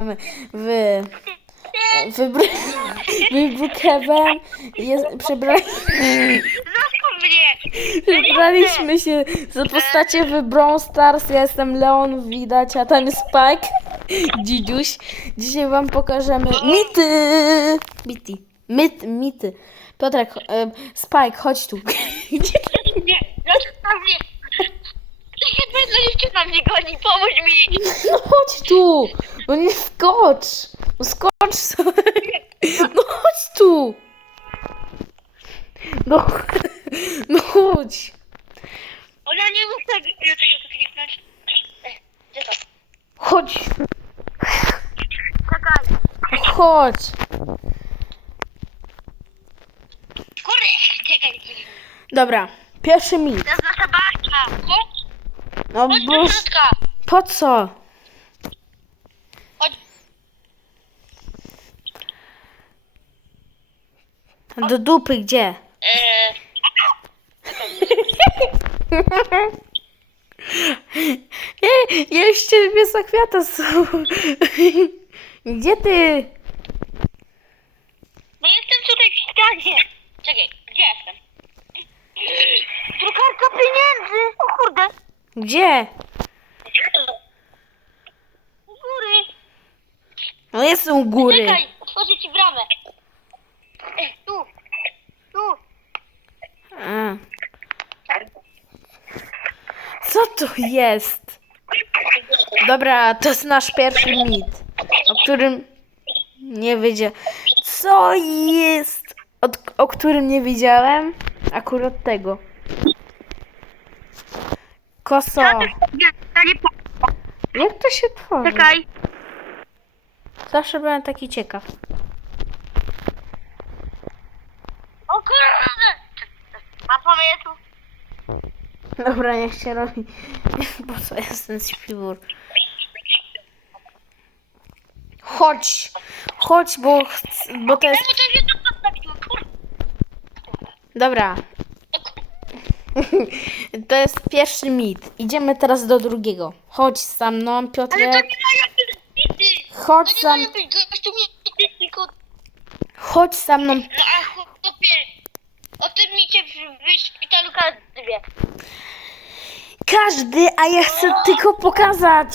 w w, Bru- w Brookhaven jest, przebra, Zostaw mnie! przebraliśmy się za postacie w Brawl Stars. Ja jestem Leon, widać, a tam jest Spike, dzidziuś. Dzisiaj wam pokażemy mity. Mity. Mit, mity. Piotrek, e, Spike, chodź tu. Nie, zostaw mnie! Dziewczyna mnie goni, pomóż mi! No chodź tu. No nie skocz. No skocz sobie. No chodź tu. No, no chodź. Ona nie mów tego, ja tego tu kliknąć. E, Gdzie to? Chodź. Czekaj. Chodź. Kurde, czekaj. Dobra, pierwszy mit. To jest nasza. Chodź, No chodź bo środka. po co? Chodź. Do dupy gdzie? Eee, Ej, ja już ciebie za kwiata są. Gdzie ty? no jestem tutaj w ścianie. Czekaj, gdzie jestem? Drukarka pieniędzy! O kurde! Gdzie? U góry! No jestem u góry. Czekaj, otworzę ci bramę. E, tu, tu. A. Co to jest? Dobra, to jest nasz pierwszy mit, o którym nie wiedziałem. Co jest? Od, o którym nie wiedziałem? Akurat tego. Koso. Jak to się tworzy? Czekaj. Zawsze byłem taki ciekaw. O kurde! Mam pomysł. Dobra, niech się robi. Po co jest ten śpiwór? Chodź! Chodź, bo, chc- bo to jest... Czemu to się tu postawiło? Kurde. Dobra. To jest pierwszy mit. Idziemy teraz do drugiego. Chodź za mną, Ale to Piotrek. nie mają być bity. To Chodź nie sam, mają być gościu mi tylko... chodź za mną. No a chłopie, o tym micie w, w szpitalu każdy wie. Każdy, a ja chcę tylko pokazać.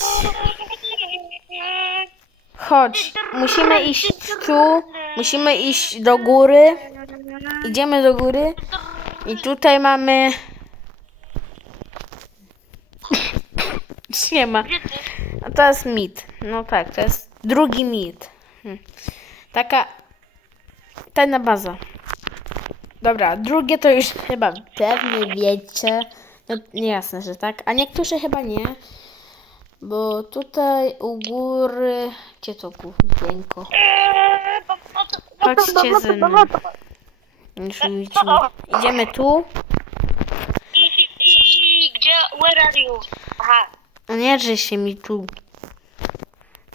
Chodź. Musimy iść tu. Musimy iść do góry. Idziemy do góry. I tutaj mamy... Nie ma. A to jest mit. No tak, to jest drugi mit. Hm. Taka tajna baza. Dobra, drugie to już chyba pewnie wiecie. No jasne, że tak. A niektórzy chyba nie. Bo tutaj u góry... Gdzie to główienko? Chodźcie ze mną. Już widzimy. Idziemy tu. I, gdzie, where are you? Aha. No nie drzyj się mi tu.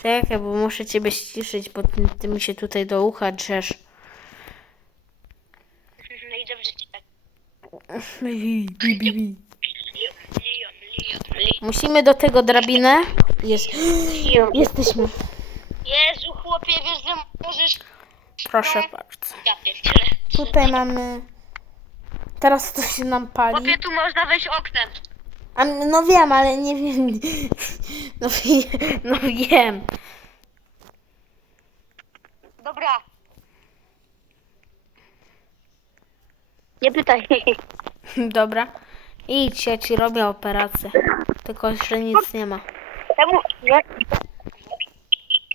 Czekaj, bo muszę ciebie ściszyć, bo ty, ty mi się tutaj do ucha drzesz. No i dobrze ci tak. Bi, bi, bi, bi. Musimy do tego drabinę. Jest. Jesteśmy. Jezu, chłopie, wiesz, że możesz... Proszę bardzo. Ja pierdzielę. Tutaj mamy. Teraz to się nam pali. Chłopie, tu można wejść oknem. A, no wiem, ale nie wiem. No, wie, no wiem. Dobra. Nie pytaj. Dobra. Idź, ja ci robię operację. Tylko, że nic nie ma. Czemu? Nie.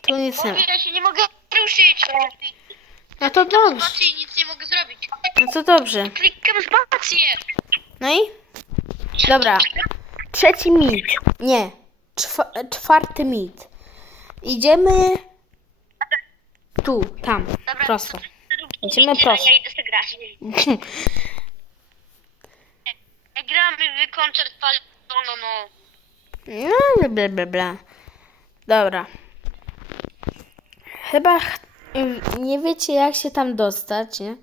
Tu nic nie ma. Ja się nie mogę ruszyć. No to dobrze. Nic nie mogę zrobić. No to dobrze. Klikam spację. No i? Dobra. Trzeci mit. Nie. Czwa czwarty mit. Idziemy tu, tam. Dobra, Prosto. to- Idziemy prosto. Ja idę sobie grać. Gramy w koncert no no. No, bla, bla, bla. Dobra. Chyba ch- nie wiecie, jak się tam dostać, nie?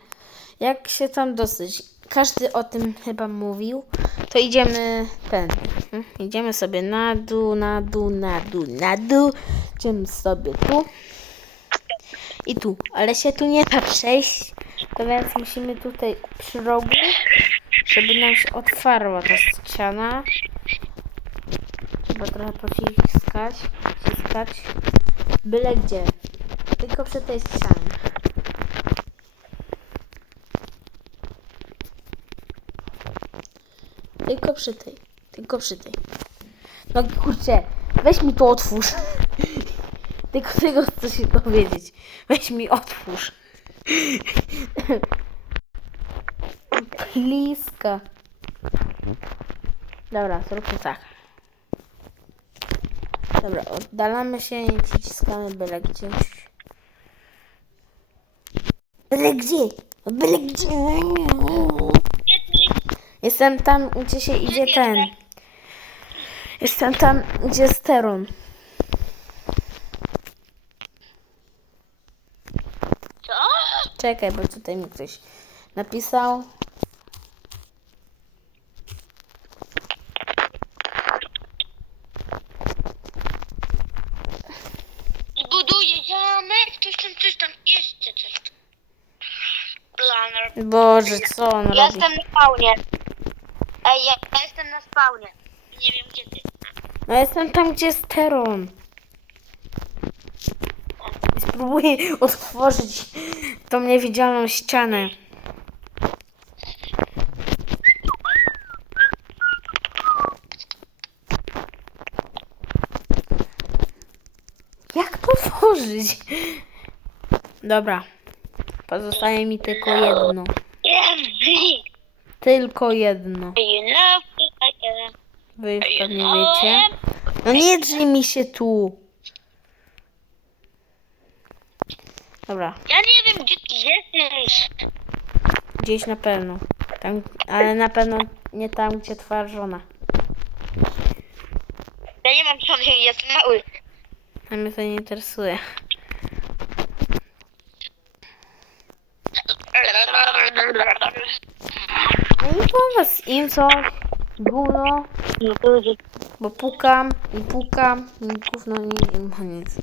Jak się tam dostać? Każdy o tym chyba mówił. To idziemy ten. hmm? Idziemy sobie na dół, na dół, na dół, na dół. Idziemy sobie tu i tu, ale się tu nie da przejść, to więc musimy tutaj przy rogu, żeby nam się otwarła ta ściana. Trzeba trochę pociskać, pociskać, byle gdzie, tylko przy tej ścianie. Tylko przy tej, tylko przy tej. No kurczę, weź mi to otwórz. Tylko tego chcę się powiedzieć. Weź mi otwórz. Bliska. Dobra, zróbmy tak. Dobra, oddalamy się i przyciskamy byle gdzieś. Byle gdzie? Byle gdzie? Gdzie? Jestem tam, gdzie się idzie ten. Jestem tam, gdzie jest Teron. Co? Czekaj, bo tutaj mi ktoś napisał. Buduje zamek, coś tam, coś tam, jeszcze coś. Planer. Boże, co on Ja robi? jestem na spawnie. Ej, ja, ja jestem na spawnie. Nie wiem gdzie ty. No jestem tam, gdzie jest Teron. Spróbuję otworzyć tą niewidzialną ścianę. Jak to otworzyć? Dobra. Pozostaje mi tylko jedno. Tylko jedno. I am. Wy już pewnie wiecie. No nie drzyj mi się tu. Dobra, Ja nie wiem gdzie ty jesteś. gdzieś na pewno. Tam, ale na pewno nie tam, gdzie twoja żona. Ja nie mam żony, jest mały. A mnie to nie interesuje. No i powiedz im coś. Gówno, bo pukam i pukam i gówno nie im nic.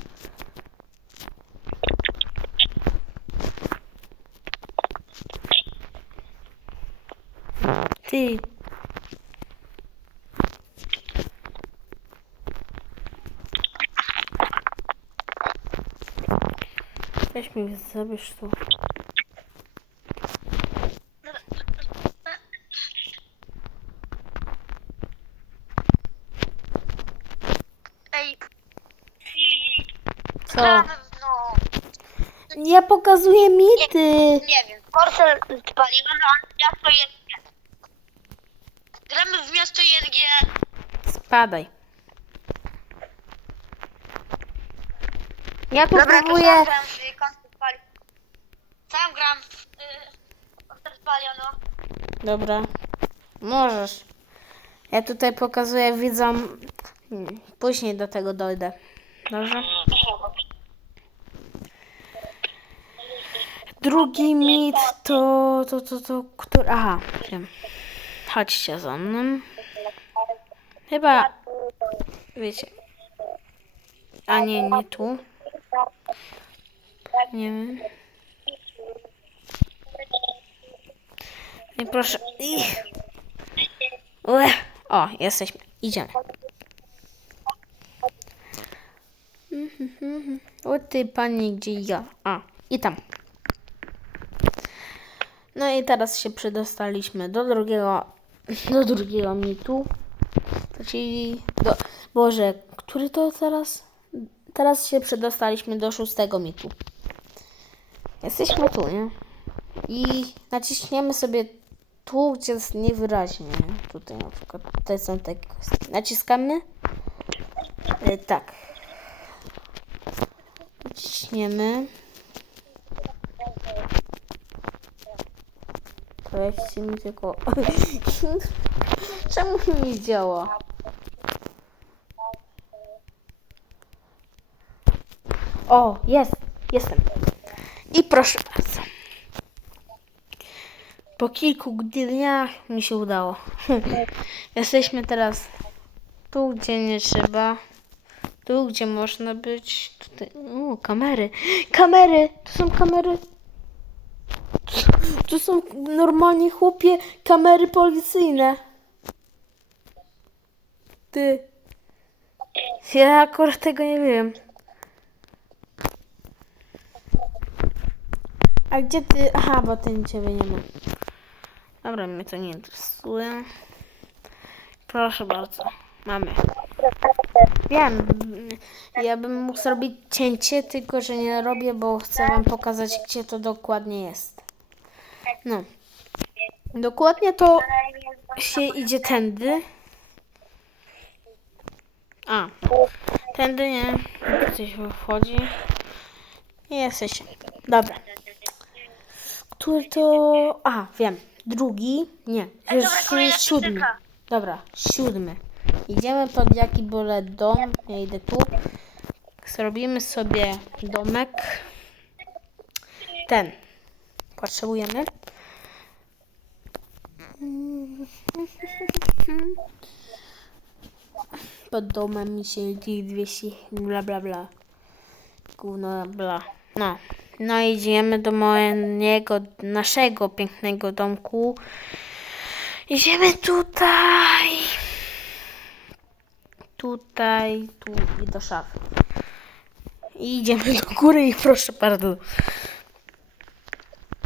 Ty. Weź mi zabierz tu. Ej, Filip. Co? No, Ja pokazuję mity. nie wiem. Porcel spaliony, a miasto jest. Gramy w miasto ING. Spadaj. Ja tu próbuję. sam gram w Counter Spali. Sam gram w y, Counter Spaliono. Dobra. Możesz. Ja tutaj pokazuję widzom. Hmm, Później do tego dojdę. Dobrze? Drugi mit to, to, to, to, który, aha, wiem. Chodźcie za mną. Chyba, wiecie. A nie, nie tu. Nie wiem. Nie proszę. Ich. Ue. O, jesteśmy. Idziemy. Mhm, O ty pani, gdzie ja? A, i tam. No i teraz się przedostaliśmy do drugiego, do drugiego mitu. Czyli do, Boże, który to teraz? Teraz się przedostaliśmy do szóstego mitu. Jesteśmy tu, nie? I naciśniemy sobie tu, gdzie jest niewyraźnie. Tutaj na przykład, tutaj są takie kwestie. Naciskamy. E, tak. Naciśniemy. Powiedzcie mi tylko... Czemu mi działa? O, jest, jestem. I proszę bardzo. Po kilku dniach mi się udało. Jesteśmy teraz tu, gdzie nie trzeba. Tu, gdzie można być. Tutaj. O, kamery. Kamery! Tu są kamery. Tu są normalnie chłopie kamery policyjne. Ty. Ja akurat tego nie wiem. A gdzie ty? Aha, bo ty ciebie nie ma. Dobra, mnie to nie interesuje. Proszę bardzo. Mamy. Wiem, ja bym mógł zrobić cięcie, tylko że nie robię, bo chcę wam pokazać, gdzie to dokładnie jest. No. Dokładnie to się idzie tędy. A, tędy nie. Ktoś wchodzi. Jesteś. Dobra. Który to... A, wiem. Drugi. Nie. Jest siódmy. Dobra, siódmy. Idziemy pod jaki byle dom. Ja idę tu. Zrobimy sobie domek. Ten. Potrzebujemy. Domem mi się tych dwie si... bla bla bla. Gówno bla. No. No idziemy do mojego, naszego pięknego domku. Idziemy tutaj. Tutaj, tu i do szafy. I idziemy do góry i proszę bardzo.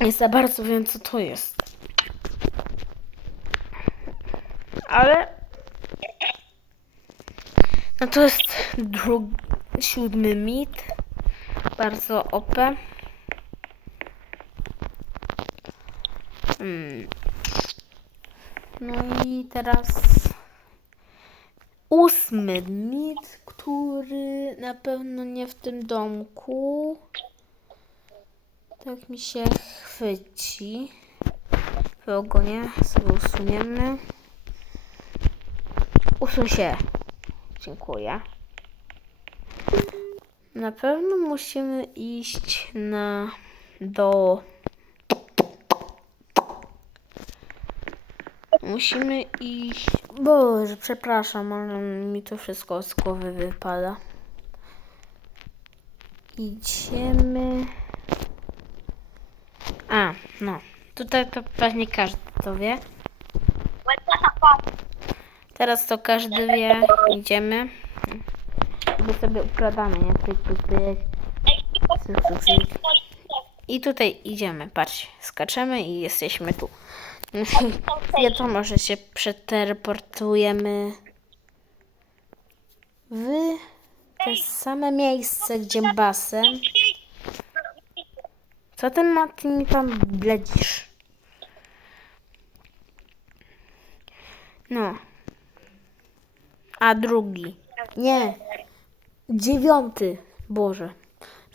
Nie za bardzo wiem co to jest. Ale no to jest drugi, siódmy mit. Bardzo OP. Hmm. No i teraz ósmy mit, który na pewno nie w tym domku. Tak mi się chwyci. W ogonie sobie usuniemy. Usuń się. Dziękuję. Na pewno musimy iść na do Musimy iść. Boże, przepraszam, ale mi to wszystko z głowy wypada. Idziemy. No. Tutaj to pewnie każdy to wie. Teraz to każdy wie. Idziemy. Bo sobie układamy, nie? I tutaj idziemy, patrz, skaczemy i jesteśmy tu. Wiadomo, że się przeteleportujemy w te same miejsce, gdzie basen. Co ten ma, ty mi tam bledzisz? No. A drugi. Nie. Dziewiąty. Boże.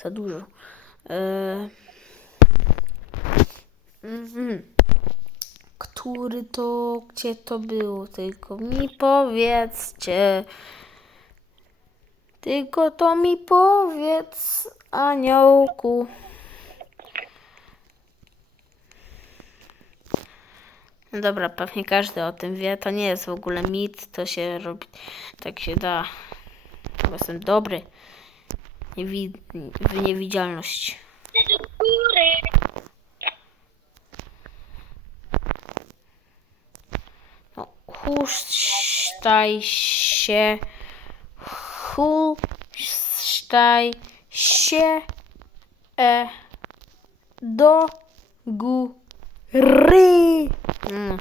Za dużo. Eee. Mhm. Który to, gdzie to było? Tylko mi powiedzcie. Tylko to mi powiedz, aniołku. No dobra, pewnie każdy o tym wie. To nie jest w ogóle mit, to się robi, tak się da. Bo jestem dobry. Niewi- w niewidzialność. No, huśtaj się, huśtaj się e, do góry. No,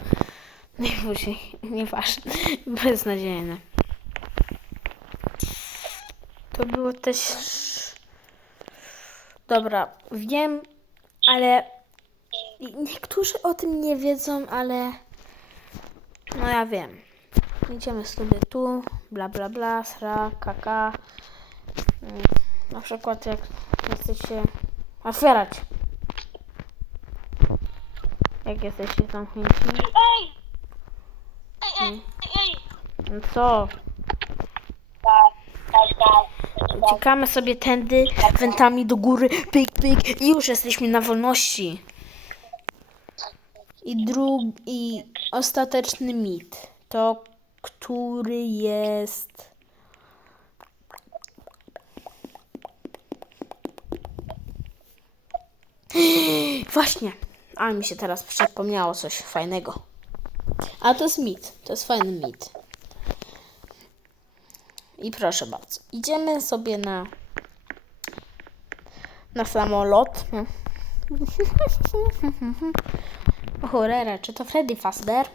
nie później, nieważne, beznadziejne. To było też... Dobra, wiem, ale niektórzy o tym nie wiedzą, ale no ja wiem. Idziemy sobie tu, bla bla bla, sra, kaka. Mm, Na przykład jak chcecie otwierać. Jak jesteście zamknięci? Ej! Ej, ej, hmm. ej, No co? Tak, tak, tak. Uciekamy sobie tędy, wentami do góry, pyk, pyk i już jesteśmy na wolności. I drugi, i ostateczny mit, to który jest... Właśnie a mi się teraz przypomniało coś fajnego. A to jest mit, to jest fajny mit. I proszę bardzo, idziemy sobie na na samolot. O cholera, czy to Freddy Fazbear?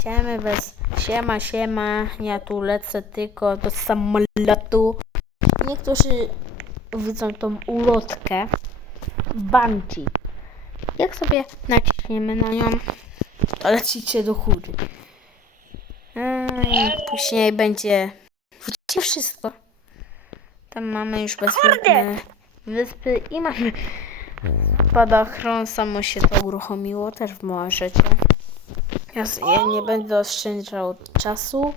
Idziemy bez siema, siema, ja tu lecę tylko do samolotu. Niektórzy widzą tą ulotkę bungee. Jak sobie naciśniemy na nią, to lecicie do góry. Ej, później będzie... Widzicie wszystko. Tam mamy już bezpieczne wyspy i mamy spadochron. Samo się to uruchomiło też w możecie. Ja, ja nie będę oszczędzał czasu.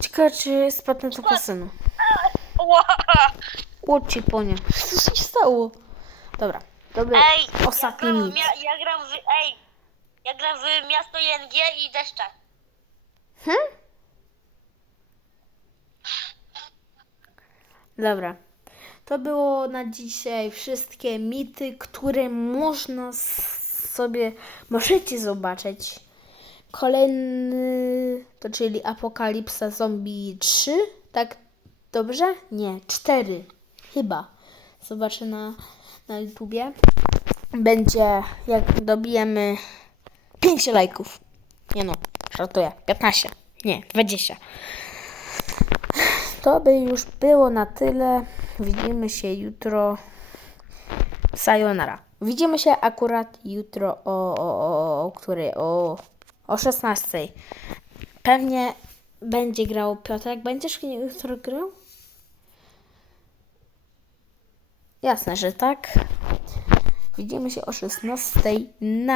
Ciekawe, czy spadnę do basenu. Ła! Łoci ponie. Co się stało? Dobra, Ej, Ostatni ja gram, mit. mia- ja gram w... Ej! Ja gram w miasto ING i deszcze. Hmm? Dobra. To było na dzisiaj wszystkie mity, które można s- sobie, możecie zobaczyć. Kolejny, to czyli Apokalipsa Zombie 3, tak dobrze? Nie, 4, chyba. Zobaczę na, na YouTubie. Będzie, jak dobijemy 5 lajków. Nie no, żartuję, 15, nie, 20. To by już było na tyle. Widzimy się jutro. Sayonara. Widzimy się akurat jutro o, o, o, o której? O, o 16. Pewnie będzie grał Piotrek. Będziesz jutro grał? Jasne, że tak. Widzimy się o 16 na